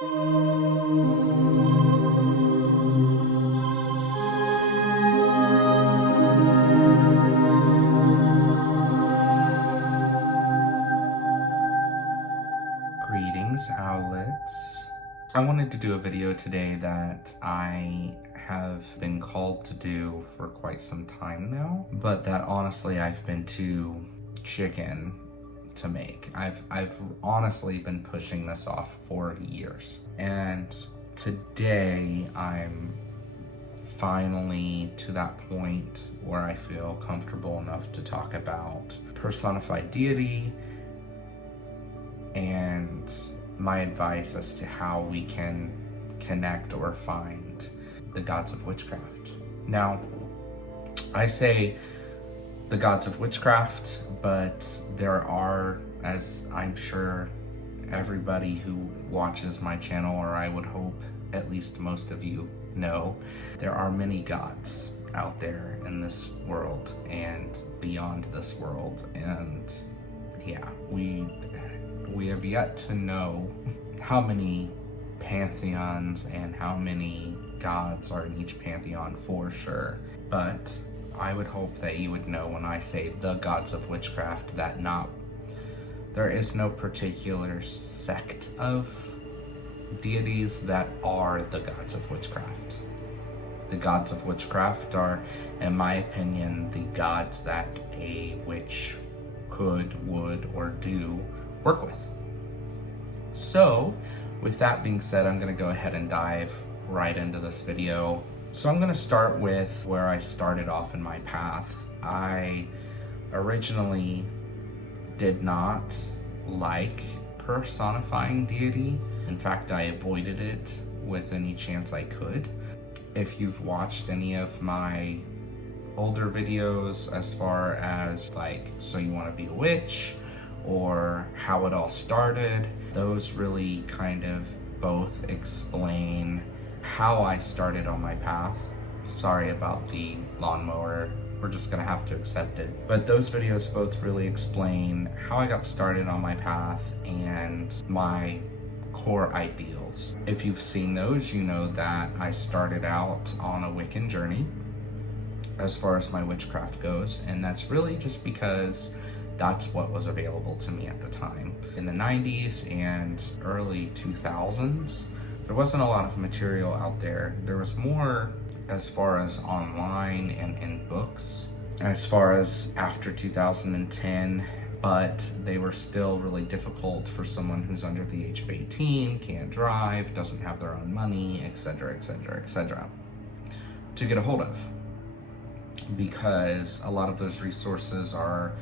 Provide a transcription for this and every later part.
Greetings, owlets. I wanted to do a video today that I have been called to do for quite some time now, but that honestly I've been too chicken to make. I've honestly been pushing this off for years. And today I'm finally to that point where I feel comfortable enough to talk about personified deity and my advice as to how we can connect or find the gods of witchcraft. Now, I say the gods of witchcraft, but there are, as I'm sure everybody who watches my channel, or I would hope at least most of you know, there are many gods out there in this world and beyond this world. And yeah, we have yet to know how many pantheons and how many gods are in each pantheon for sure. But I would hope that you would know when I say the gods of witchcraft that there is no particular sect of deities that are the gods of witchcraft. The gods of witchcraft are, in my opinion, the gods that a witch could, would, or do work with. So, with that being said, I'm going to go ahead and dive right into this video. So I'm going to start with where I started off in my path. I originally did not like personifying deity. In fact, I avoided it with any chance I could. If you've watched any of my older videos as far as like, so you want to be a witch, or how it all started, those really kind of both explain how I started on my path. Sorry about the lawnmower, we're just gonna have to accept it. But those videos both really explain how I got started on my path and my core ideals. If you've seen those, you know that I started out on a Wiccan journey as far as my witchcraft goes, and that's really just because that's what was available to me at the time. In the 90s and early 2000s, there wasn't a lot of material out there. There was more as far as online and in books, as far as after 2010, but they were still really difficult for someone who's under the age of 18, can't drive, doesn't have their own money, etc., etc., etc., to get a hold of. Because a lot of those resources are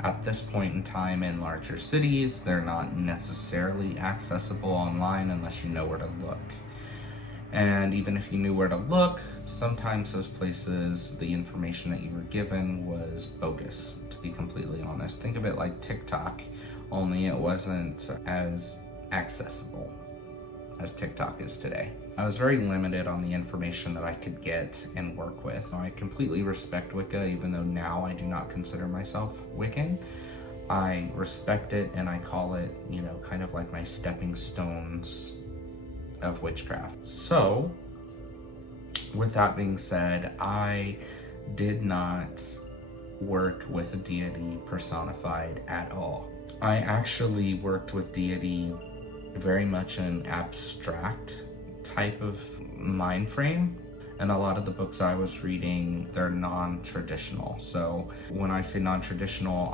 at this point in time in larger cities. They're not necessarily accessible online unless you know where to look. And even if you knew where to look, sometimes those places, the information that you were given was bogus, to be completely honest. Think of it like TikTok, only it wasn't as accessible as TikTok is today. I was very limited on the information that I could get and work with. I completely respect Wicca, even though now I do not consider myself Wiccan. I respect it and I call it, you know, kind of like my stepping stones of witchcraft. So, with that being said, I did not work with a deity personified at all. I actually worked with deity very much an abstract type of mind frame, and a lot of the books I was reading, they're non-traditional. So when I say non-traditional,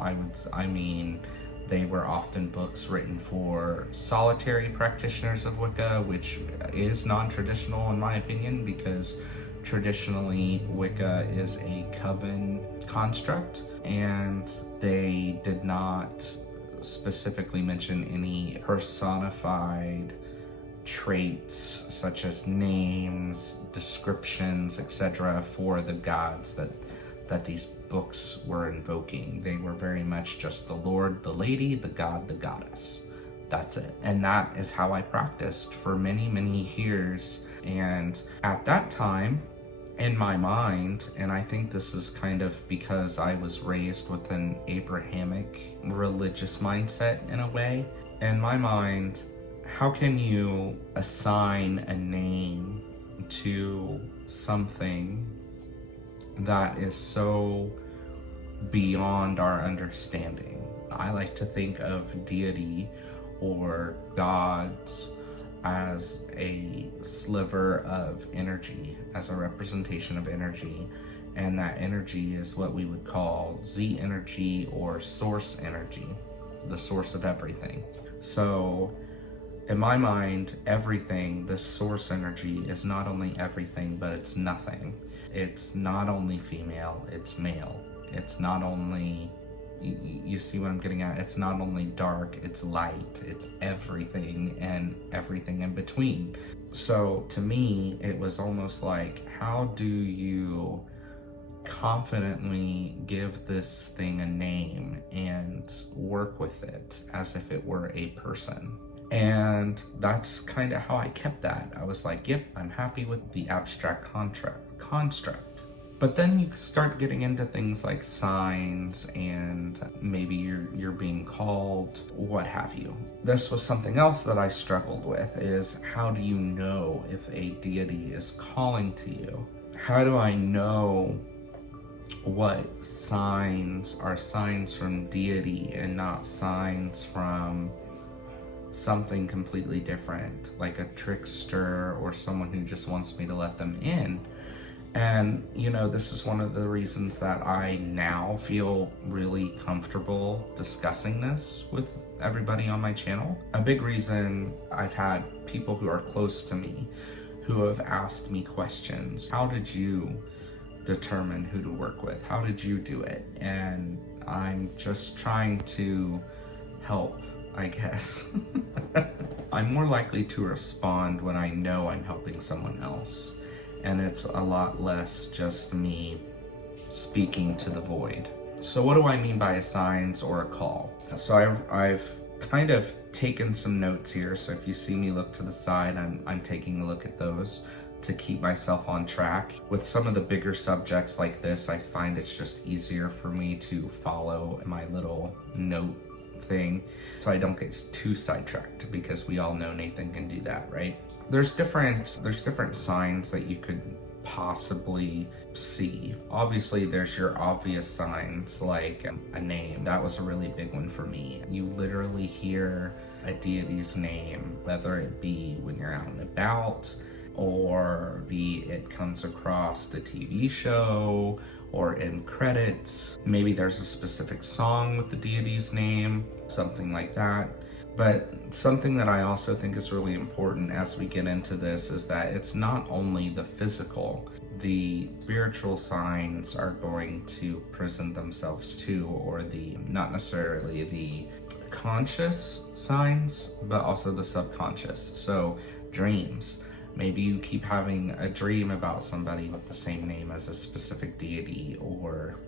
I mean they were often books written for solitary practitioners of Wicca, which is non-traditional in my opinion, because traditionally Wicca is a coven construct, and they did not specifically mention any personified traits such as names, descriptions, etc. for the gods that these books were invoking. They were very much just the Lord, the Lady, the God, the Goddess. That's it. And that is how I practiced for many, many years. And at that time, in my mind, and I think this is kind of because I was raised with an Abrahamic religious mindset in a way, in my mind, how can you assign a name to something that is so beyond our understanding? I like to think of deity or gods as a sliver of energy, as a representation of energy, and that energy is what we would call Z energy or source energy, the source of everything. So in my mind, everything, the source energy, is not only everything, but it's nothing. It's not only female, it's male. It's not only, you see what I'm getting at? It's not only dark, it's light. It's everything and everything in between. So to me, it was almost like, how do you confidently give this thing a name and work with it as if it were a person? And that's kind of how I kept that. I was like, yep, I'm happy with the abstract construct. But then you start getting into things like signs, and maybe you're being called, what have you. This was something else that I struggled with, is how do you know if a deity is calling to you? How do I know what signs are signs from deity and not signs from something completely different, like a trickster or someone who just wants me to let them in? And, you know, this is one of the reasons that I now feel really comfortable discussing this with everybody on my channel. A big reason, I've had people who are close to me who have asked me questions. How did you determine who to work with? How did you do it? And I'm just trying to help, I guess. I'm more likely to respond when I know I'm helping someone else. And it's a lot less just me speaking to the void. So what do I mean by a signs or a call? So I've kind of taken some notes here. So if you see me look to the side, I'm taking a look at those to keep myself on track. With some of the bigger subjects like this, I find it's just easier for me to follow my little note thing so I don't get too sidetracked, because we all know Nathan can do that, right? There's different signs that you could possibly see. Obviously, there's your obvious signs like a name. That was a really big one for me. You literally hear a deity's name, whether it be when you're out and about, or be it comes across the TV show or in credits. Maybe there's a specific song with the deity's name, something like that. But something that I also think is really important as we get into this is that it's not only the physical. The spiritual signs are going to present themselves too, or not necessarily the conscious signs, but also the subconscious. So dreams. Maybe you keep having a dream about somebody with the same name as a specific deity, or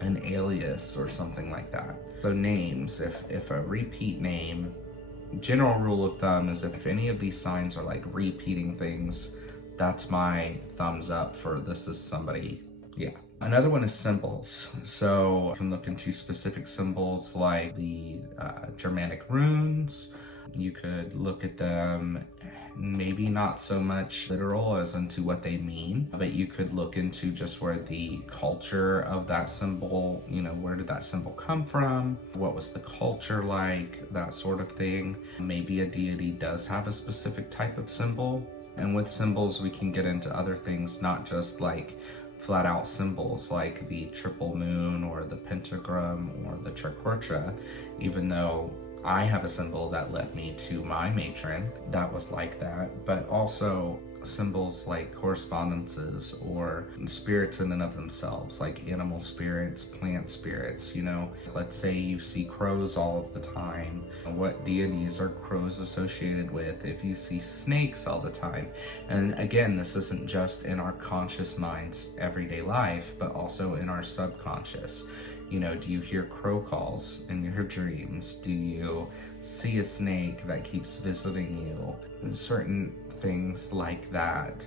an alias or something like that. So names, if a repeat name, general rule of thumb is if any of these signs are like repeating things, that's my thumbs up for this is somebody, yeah. Another one is symbols. So you can look into specific symbols like the Germanic runes. You could look at them, maybe not so much literal as into what they mean, but you could look into just where the culture of that symbol, you know, where did that symbol come from? What was the culture like? That sort of thing. Maybe a deity does have a specific type of symbol. And with symbols, we can get into other things, not just like flat out symbols like the triple moon or the pentagram or the triquetra, even though I have a symbol that led me to my matron that was like that, but also symbols like correspondences or spirits in and of themselves, like animal spirits, plant spirits, you know. Let's say you see crows all of the time. What deities are crows associated with? If you see snakes all the time. And again, this isn't just in our conscious minds, everyday life, but also in our subconscious. You know, do you hear crow calls in your dreams? Do you see a snake that keeps visiting you? And certain things like that.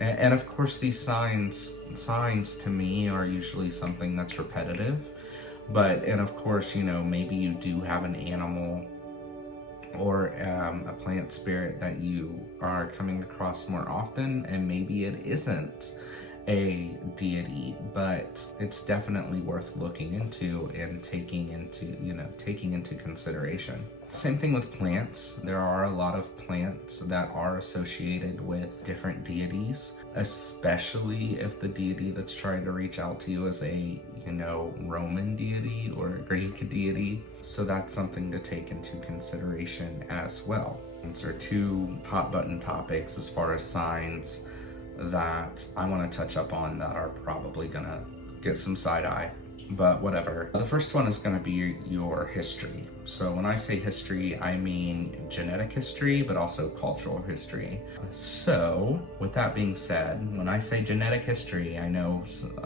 And of course, these signs to me are usually something that's repetitive. And of course, you know, maybe you do have an animal or a plant spirit that you are coming across more often, and maybe it isn't a deity, but it's definitely worth looking into and taking into consideration. Same thing with plants. There are a lot of plants that are associated with different deities, especially if the deity that's trying to reach out to you is a Roman deity or a Greek deity. So that's something to take into consideration as well. Those are two hot button topics as far as signs that I want to touch up on that are probably gonna get some side eye, but whatever. The first one is going to be your history. So when I say history, I mean genetic history, but also cultural history. So with that being said, when I say genetic history, I know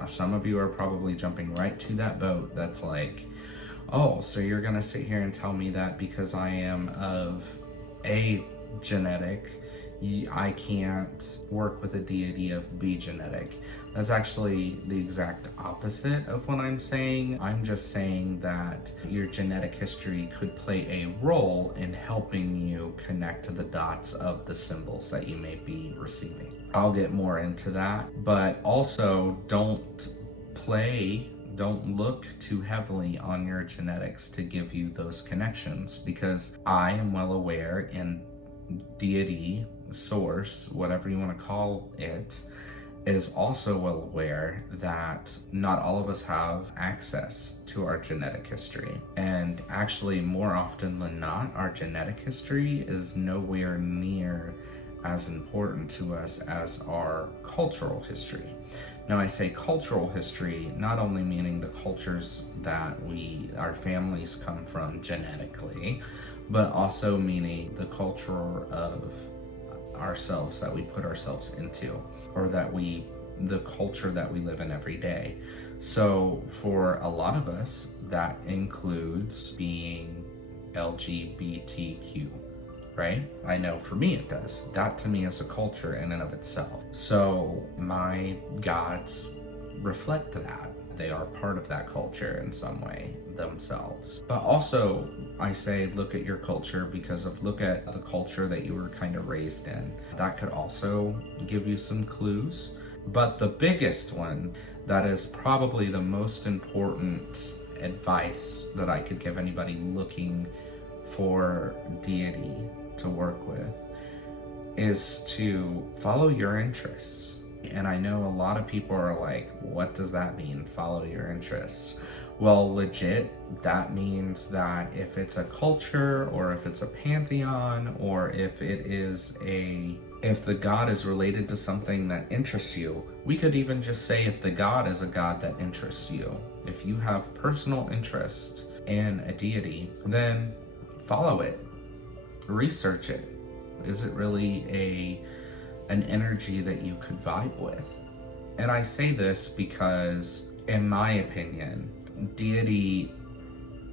some of you are probably jumping right to that boat that's like, oh, so you're going to sit here and tell me that because I am of A genetic, I can't work with a deity of B genetic. That's actually the exact opposite of what I'm saying. I'm just saying that your genetic history could play a role in helping you connect to the dots of the symbols that you may be receiving. I'll get more into that, but also don't look too heavily on your genetics to give you those connections, because I am well aware in deity, source, whatever you want to call it, is also well aware that not all of us have access to our genetic history. And actually, more often than not, our genetic history is nowhere near as important to us as our cultural history. Now, I say cultural history, not only meaning the cultures that our families come from genetically, but also meaning the culture of ourselves that we put ourselves into, or the culture that we live in every day. So for a lot of us, that includes being LGBTQ, right? I know for me it does. That to me is a culture in and of itself. So my gods reflect that. They are part of that culture in some way themselves. But also, I say look at your culture because look at the culture that you were kind of raised in. That could also give you some clues. But the biggest one, that is probably the most important advice that I could give anybody looking for deity to work with, is to follow your interests. And I know a lot of people are like, what does that mean, follow your interests? Well, legit, that means that if it's a culture, or if it's a pantheon, or if the god is related to something that interests you, we could even just say if the god is a god that interests you. If you have personal interest in a deity, then follow it, research it. Is it really an energy that you could vibe with? And I say this because, in my opinion, deity,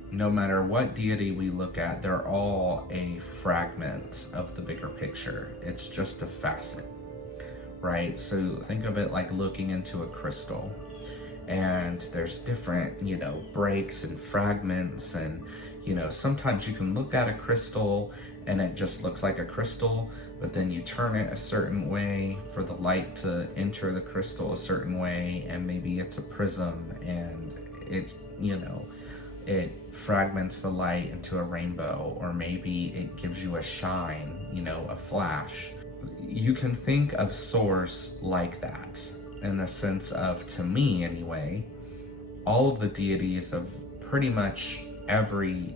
no matter what deity we look at, they're all a fragment of the bigger picture. It's just a facet, right? So think of it like looking into a crystal, and there's different, breaks and fragments, and sometimes you can look at a crystal and it just looks like a crystal, but then you turn it a certain way for the light to enter the crystal a certain way, and maybe it's a prism and it fragments the light into a rainbow, or maybe it gives you a shine, a flash. You can think of source like that, in the sense of, to me anyway, all of the deities of pretty much every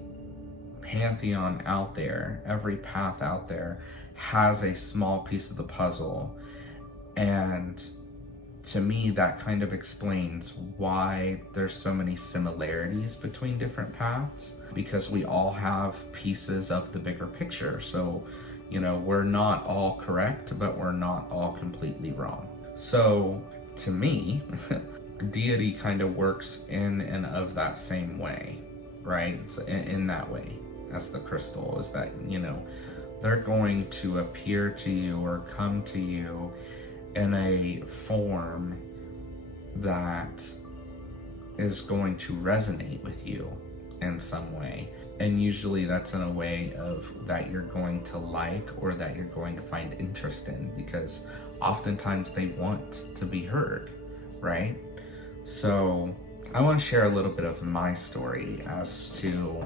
pantheon out there, every path out there, has a small piece of the puzzle. And to me, that kind of explains why there's so many similarities between different paths, because we all have pieces of the bigger picture. So, we're not all correct, but we're not all completely wrong. So to me, deity kind of works in and of that same way, right? So in that way, as the crystal, is that, they're going to appear to you or come to you in a form that is going to resonate with you in some way. And usually that's in a way of that you're going to like or that you're going to find interest in, because oftentimes they want to be heard, right? So I want to share a little bit of my story as to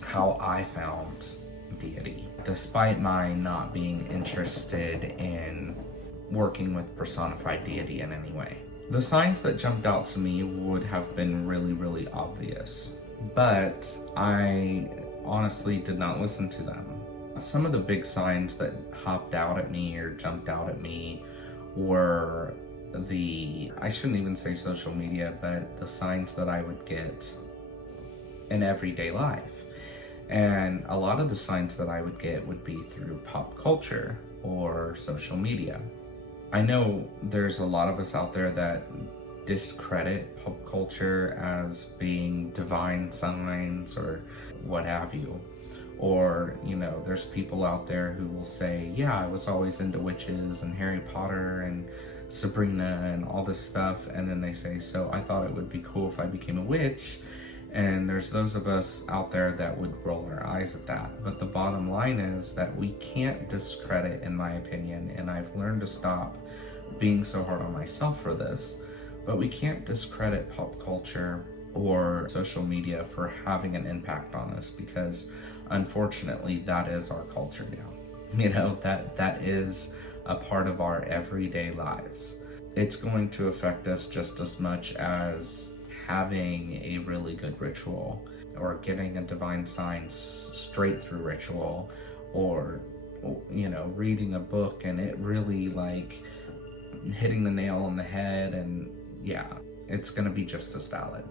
how I found Deity, despite my not being interested in working with personified deity in any way. The signs that jumped out to me would have been really, really obvious, but I honestly did not listen to them. Some of the big signs that hopped out at me or jumped out at me were I shouldn't even say social media, but the signs that I would get in everyday life. And a lot of the signs that I would get would be through pop culture or social media. I know there's a lot of us out there that discredit pop culture as being divine signs or what have you. Or, there's people out there who will say, yeah, I was always into witches and Harry Potter and Sabrina and all this stuff. And then they say, so I thought it would be cool if I became a witch. And there's those of us out there that would roll our eyes at that. But the bottom line is that we can't discredit, in my opinion, and I've learned to stop being so hard on myself for this, but we can't discredit pop culture or social media for having an impact on us, because unfortunately that is our culture now. That is a part of our everyday lives. It's going to affect us just as much as having a really good ritual or getting a divine sign straight through ritual, or reading a book and it really like hitting the nail on the head, and yeah, it's gonna be just as valid.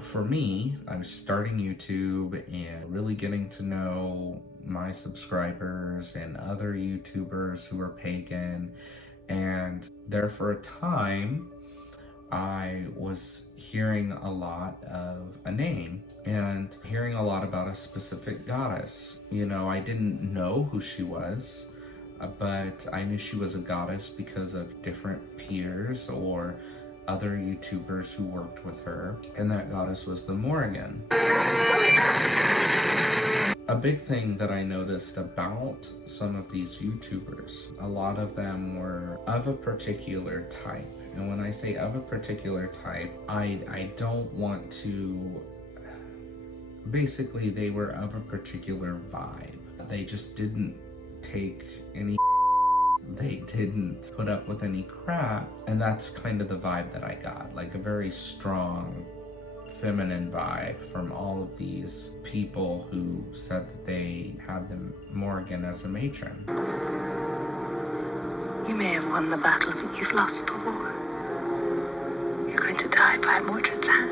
For me, I was starting YouTube and really getting to know my subscribers and other YouTubers who are pagan, and there for a time I was hearing a lot of a name and hearing a lot about a specific goddess. I didn't know who she was, but I knew she was a goddess because of different peers or other YouTubers who worked with her, and that goddess was the Morrigan. A big thing that I noticed about some of these YouTubers, a lot of them were of a particular type. And when I say of a particular type, I don't want to... Basically, they were of a particular vibe. They just didn't take any... They didn't put up with any crap. And that's kind of the vibe that I got. Like a very strong feminine vibe from all of these people who said that they had the Morrigan as a matron. You may have won the battle, but you've lost the war. You're going to die by Mordred's hand.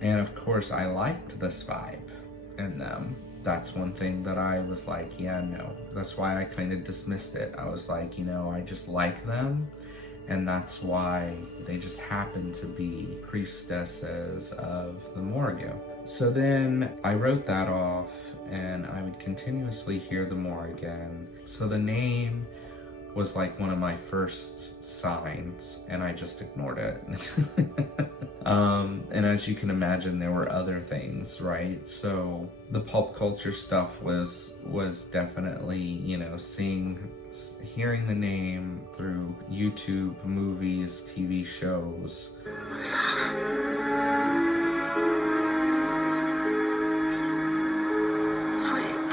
And of course, I liked this vibe in them. That's one thing that I was like, yeah, no. That's why I kind of dismissed it. I was like, I just like them. And that's why they just happen to be priestesses of the Morrigan. So then I wrote that off, and I would continuously hear the Morrigan. So the name was like one of my first signs, and I just ignored it. And as you can imagine, there were other things, right? So the pop culture stuff was definitely, hearing the name through YouTube, movies, TV shows. Frick,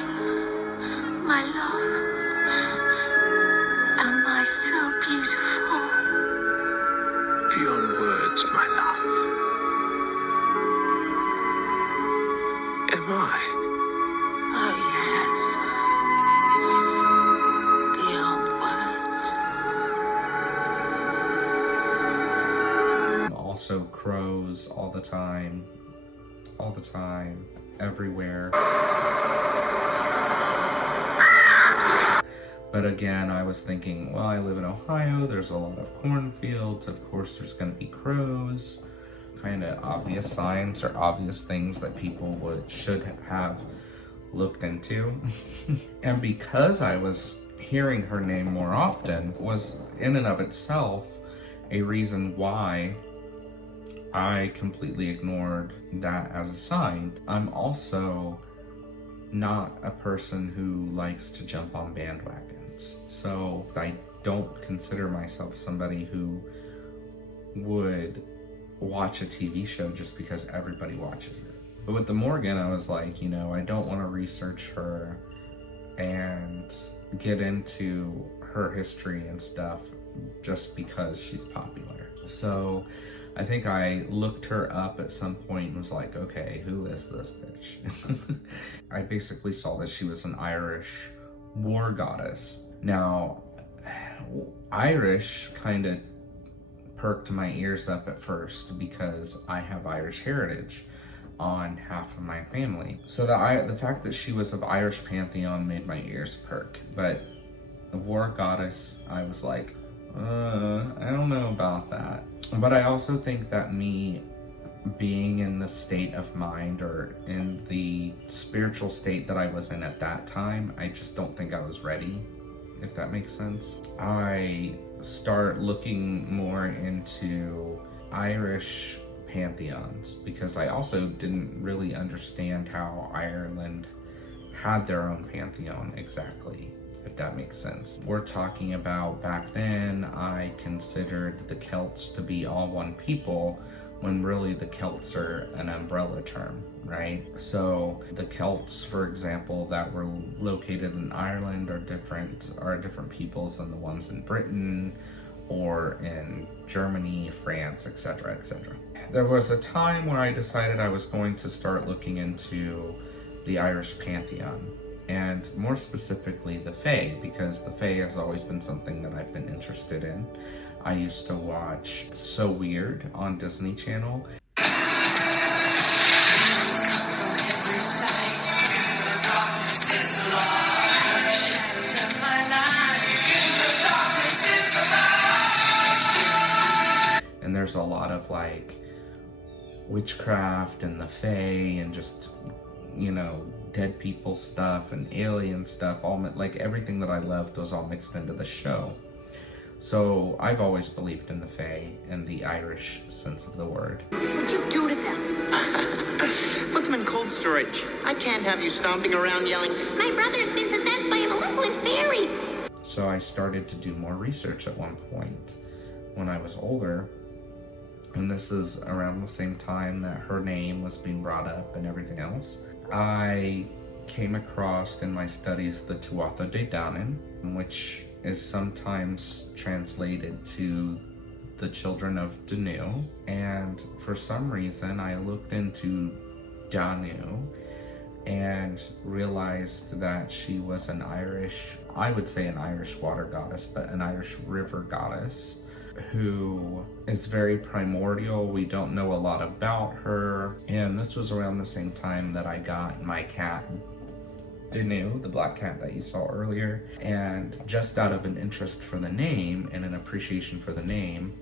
my love, am I so beautiful? Beyond words, my love. Am I? Oh, yes. Beyond words. Also crows all the time, everywhere. But again, I was thinking, well, I live in Ohio, there's a lot of cornfields, of course there's gonna be crows. Kind of obvious signs or obvious things that people should have looked into. And because I was hearing her name more often, was in and of itself a reason why I completely ignored that as a sign. I'm also not a person who likes to jump on bandwagons. So I don't consider myself somebody who would watch a TV show just because everybody watches it. But with the Morrigan, I was like, you know, I don't want to research her and get into her history and stuff just because she's popular. So I think I looked her up at some point and was like, okay, who is this bitch? I basically saw that she was an Irish war goddess. Now, Irish kind of perked my ears up at first because I have Irish heritage on half of my family. So the fact that she was of Irish pantheon made my ears perk. But the war goddess, I was like, I don't know about that. But I also think that me being in the state of mind or in the spiritual state that I was in at that time, I just don't think I was ready, if that makes sense. I start looking more into Irish pantheons because I also didn't really understand how Ireland had their own pantheon exactly, if that makes sense. We're talking about back then, I considered the Celts to be all one people when really the Celts are an umbrella term, right? So the Celts, for example, that were located in Ireland are different peoples than the ones in Britain or in Germany, France, etc., etc. There was a time where I decided I was going to start looking into the Irish pantheon, and more specifically the Fae, because the Fae has always been something that I've been interested in. I used to watch So Weird on Disney Channel. And there's a lot of like witchcraft and the Fae and just, you know, dead people stuff and alien stuff, all like everything that I loved was all mixed into the show. So I've always believed in the Fae and the Irish sense of the word. What'd you do to them? Put them in cold storage. I can't have you stomping around yelling, "My brother's been possessed by a malevolent fairy." So I started to do more research at one point when I was older. And this is around the same time that her name was being brought up and everything else. I came across in my studies the Tuatha De Danann, which is sometimes translated to the children of Danu. And for some reason, I looked into Danu and realized that she was an Irish, I would say an Irish water goddess, but an Irish river goddess who is very primordial. We don't know a lot about her. And this was around the same time that I got my cat, Danu, the black cat that you saw earlier. And just out of an interest for the name and an appreciation for the name,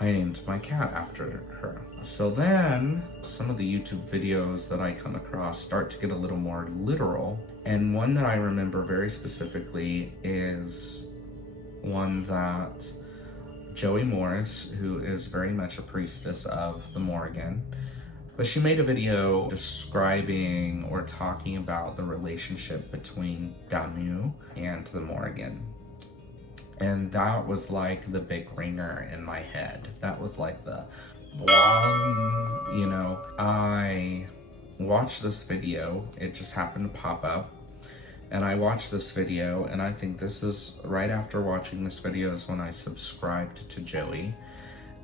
I named my cat after her. So then some of the YouTube videos that I come across start to get a little more literal. And one that I remember very specifically is one that Joey Morris, who is very much a priestess of the Morrigan, but she made a video describing or talking about the relationship between Danu and the Morrigan. And that was like the big ringer in my head. That was like the blah, you know. I watched this video, it just happened to pop up. And I watched this video, and I think this is right after watching this video is when I subscribed to Joey,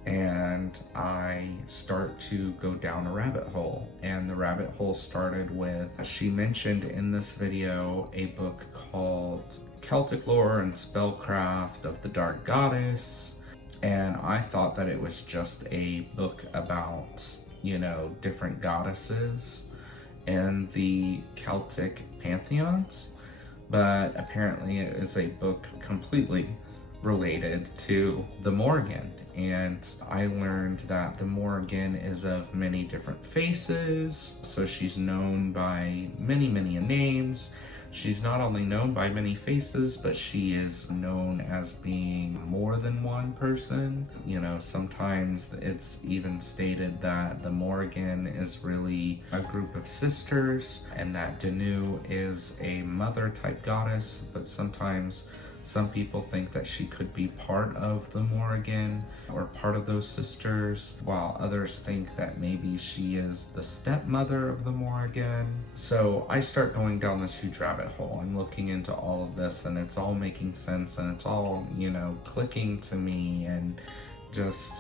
and I start to go down a rabbit hole. And the rabbit hole started with, she mentioned in this video a book called Celtic Lore and Spellcraft of the Dark Goddess, and I thought that it was just a book about, you know, different goddesses and the Celtic pantheons. But apparently it is a book completely related to the Morrigan. And I learned that the Morrigan is of many different faces. So she's known by many, many names. She's not only known by many faces, but she is known as being more than one person. You know, sometimes it's even stated that the Morrigan is really a group of sisters, and that Danu is a mother type goddess, but sometimes some people think that she could be part of the Morrigan or part of those sisters, while others think that maybe she is the stepmother of the Morrigan. So I start going down this huge rabbit hole. I'm looking into all of this, and it's all making sense, and it's all, you know, clicking to me, and just,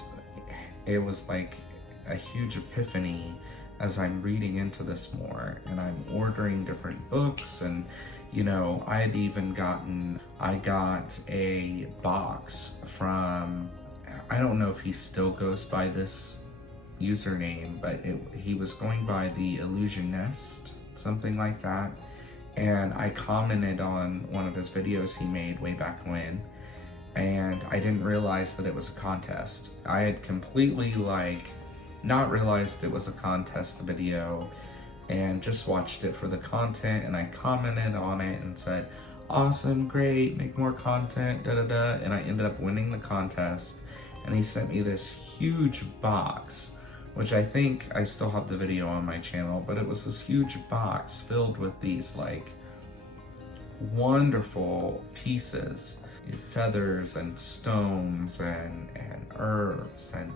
it was like a huge epiphany as I'm reading into this more, and I'm ordering different books, and you know, I got a box from, I don't know if he still goes by this username, but he was going by the Illusion Nest, something like that. And I commented on one of his videos he made way back when, and I didn't realize that it was a contest. I had completely not realized it was a contest video, and just watched it for the content, and I commented on it and said, awesome, great, make more content, and I ended up winning the contest, and he sent me this huge box, which I think I still have the video on my channel, but it was this huge box filled with these wonderful pieces, feathers and stones and herbs, and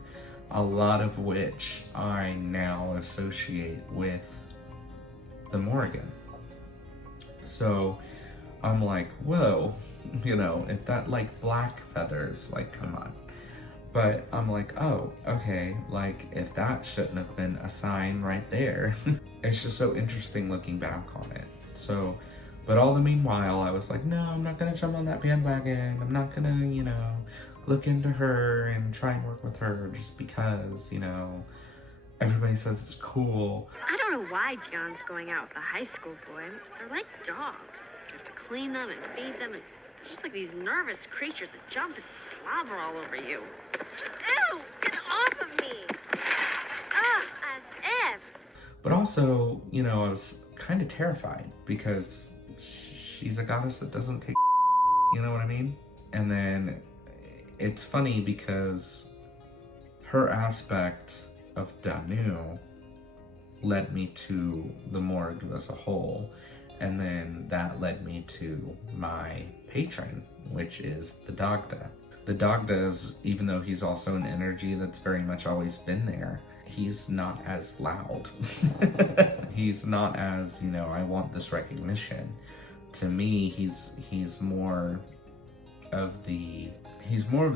a lot of which I now associate with the Morrigan. So I'm like, whoa, you know, if that black feathers, come on. But I'm like, oh, okay, if that shouldn't have been a sign right there. It's just so interesting looking back on it. So, but all the meanwhile, I was like, no, I'm not gonna jump on that bandwagon. I'm not gonna, you know, look into her and try and work with her just because, you know, everybody says it's cool. I don't know why Dion's going out with a high school boy. They're like dogs. You have to clean them and feed them, and they're just like these nervous creatures that jump and slobber all over you. Ew! Get off of me! Ugh, as if! But also, you know, I was kind of terrified because she's a goddess that doesn't take you know what I mean? And then it's funny because her aspect of Danu led me to the morgue as a whole, and then that led me to my patron, which is the Dagda. The Dagda is, even though he's also an energy that's very much always been there, he's not as loud. He's not as, you know, I want this recognition. To me, he's more of the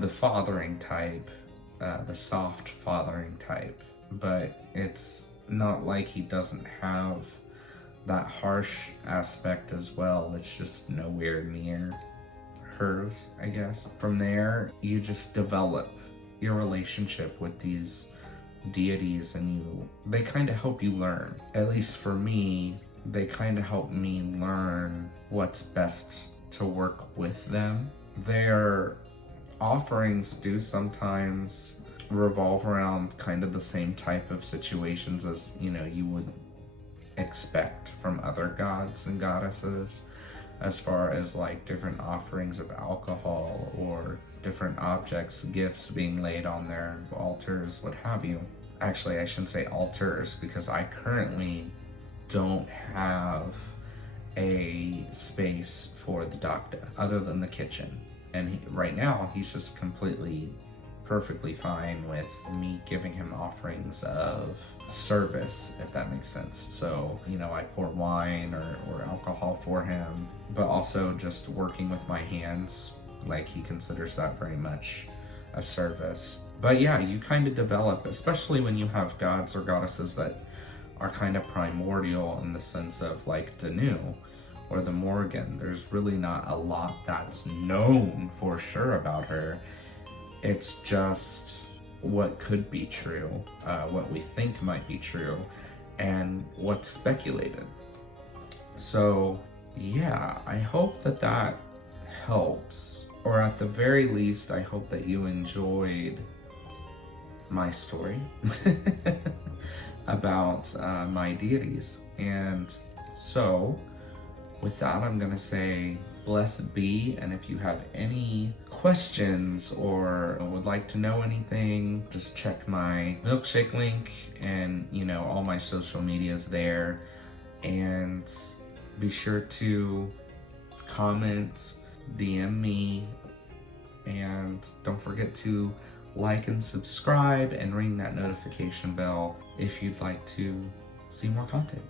fathering type, the soft fathering type, but it's not like he doesn't have that harsh aspect as well. It's just nowhere near hers, I guess. From there, you just develop your relationship with these deities, and they kind of help you learn. At least for me, they kind of help me learn what's best to work with them. Their offerings do sometimes revolve around kind of the same type of situations as, you know, you would expect from other gods and goddesses, as far as like different offerings of alcohol or different objects, gifts being laid on their altars, what have you. Actually, I shouldn't say altars, because I currently don't have a space for the Dagda other than the kitchen. And right now, he's just completely, perfectly fine with me giving him offerings of service, if that makes sense. So, you know, I pour wine or alcohol for him, but also just working with my hands, like he considers that very much a service. But yeah, you kind of develop, especially when you have gods or goddesses that are kind of primordial in the sense of like Danu or the Morrigan. There's really not a lot that's known for sure about her. It's just what could be true, what we think might be true, and what's speculated. So yeah, I hope that that helps, or at the very least, I hope that you enjoyed my story about my deities. And so with that, I'm gonna say blessed be, and if you have any questions or would like to know anything, just check my milkshake link and, you know, all my social medias there. And be sure to comment, DM me, and don't forget to like and subscribe and ring that notification bell if you'd like to see more content.